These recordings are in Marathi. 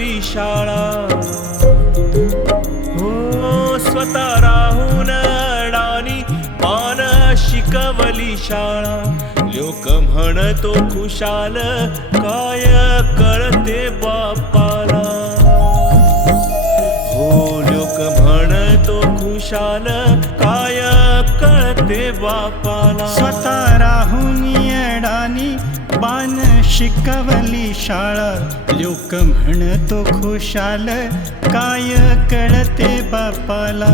शाळा। हो स्वतः राहून अडाणी पान शिकवली शाळा। लोक म्हणतो खुशाल काय कळते बापाला? हो लोक म्हणतो खुशाल काय कळते बापाला? स्वतः राहून अडाणी बाण शिकवली शाळा. लोक म्हणतो खुशाल काय कळते बापाला?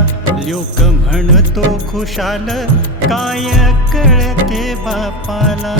लोक म्हणतो खुशाल काय कळते बापाला?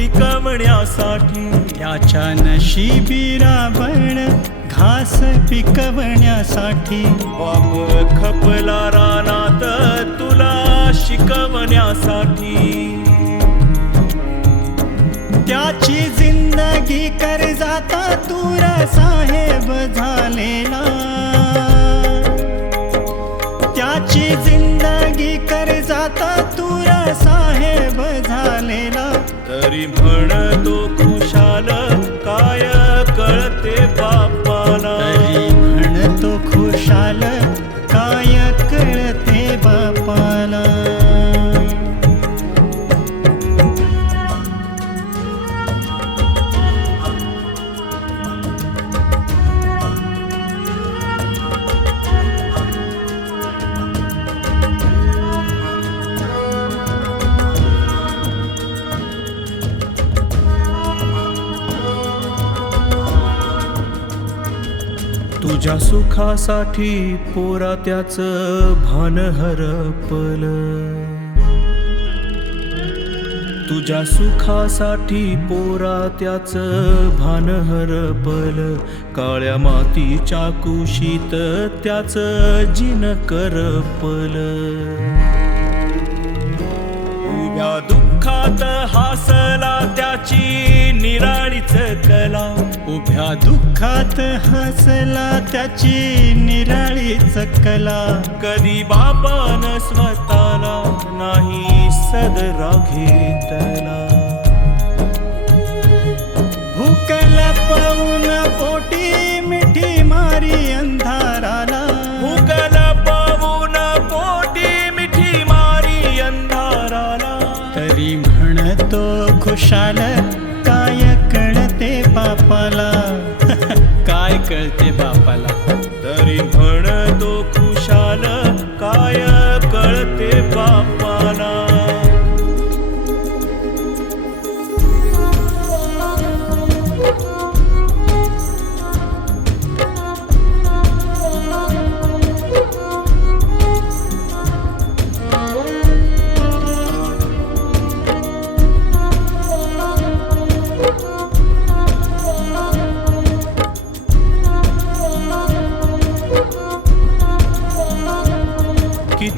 पिकवण्यासाठी याच्या नशिबी रावण घास पिकवण्यासाठी. बाप खपला रानात तुला शिकवण्यासाठी. त्याची जिंदगी कर जाता तूर साहेब झालेला. त्याची जिंदगी कर तरी तुझ्या सुखासाठी पोरा त्याच भान हरपल. तुझ्या सुखासाठी पोरा त्याच भान हरपल. काळ्या मातीच्या कुशीत त्याच जिन करपल. उभ्या दुःखात हासला उभ्या दुःखात हसला त्याची निराळी चकला. कधी बापान स्वतःला नाही सदरा घेतला.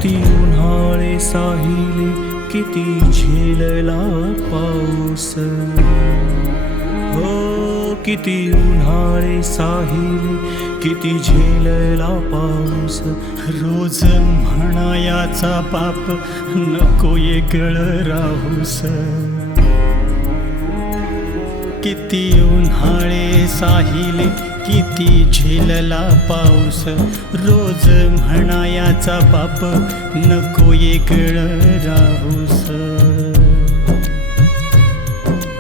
किती उन्हाळे साहिले किती झेलला पाऊस. हो किती उन्हाळे साहिले किती झेलला पाऊस. रोज म्हणायाचा बाप नको ये गळ राहूस. किती उन्हाळे साहिले किती झेलला पाऊस? रोज म्हणायाचा बाप नको एकळ राहूस.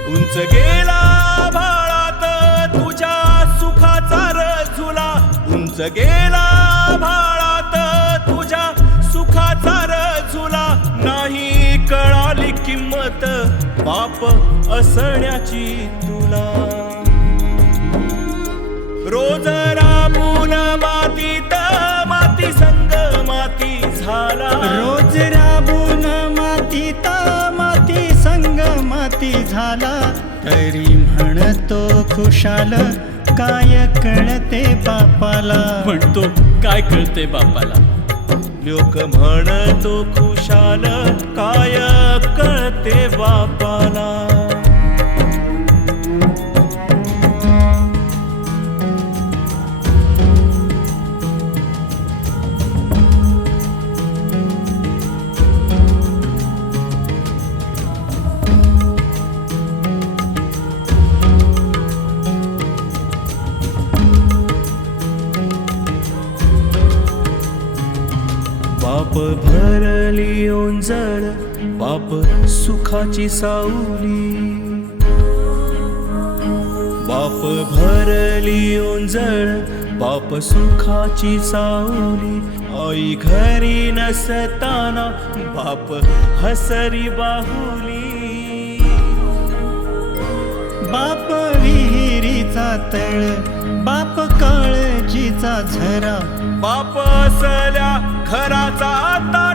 उंच गेला भाळात तुझ्या सुखाचा रस झुला उंच गेला भाळात तुझ्या सुखाचा रस झुला नाही कळाली किंमत बाप असण्याची रोज राबून मातीत माती संग माती झाला. रोज राबून मातीत माती संग माती झाला. तरी म्हणतो खुशाल काय कळते बापाला? म्हणतो काय कळते बापाला? लोक म्हणतो खुशाल काय कळते बाप? भरली ओंजळ बाप सुखाची सावली. बाप भरली ओंजळ बाप सुखाची सावली. आई घरी नसताना बाप हसरी बाहुली. बाप विहिरीचा तळ बाप काळजीचा झरा. बाप असल्या खराचा आता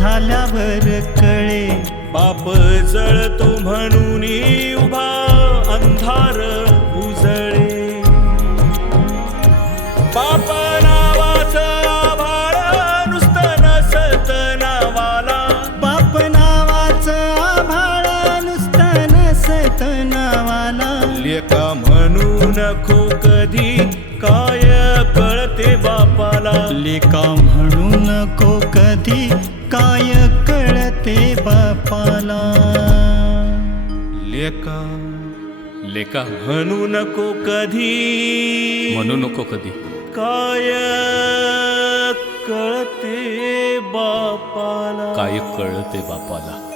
झाल्यावर कळे. बाप जळतो म्हणून उभा अंधार उजळे. बाप नावाचं आभाळ नुसतं नसत नावाला. बाप नावाचं आभाळ नुसतं नसत नावाला. लेका म्हणू नको कधी काय कळते बापाला. लेका म्हणू नको बापाला लेका लेका म्हणू नको कधी. म्हणू नको कधी. काय कळते बापाला? काय कळते बापाला.